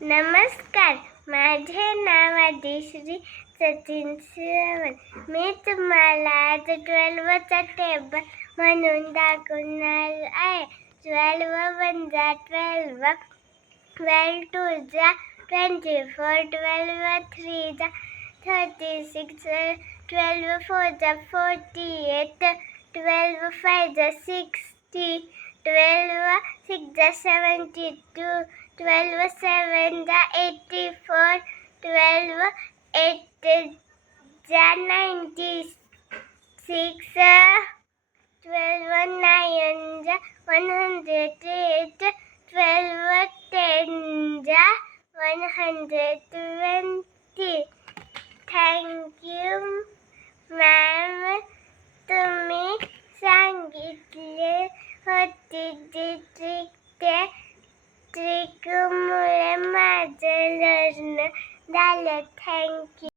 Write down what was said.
नमस्कार, माझे नाव आदिश्री सचिन श्रवण. मी तुम्हाला आज 12चा टेबल म्हणून दाखवणार आहे. 12 1 जा 12, 12 2 जा 24, 12 3 जा 36, 12 4 जा 48, 12 5 जा 60, 12 6 जा 72, 12 7 जा 84, 12 8 जा 96, 12 9 जा 108, 12 10 जा 120. Thank you ma'am. तुम्ही सांगितले होते जी ट्रिक, त्या ट्रिकमुळे माझं लर्न झालं. Thank you.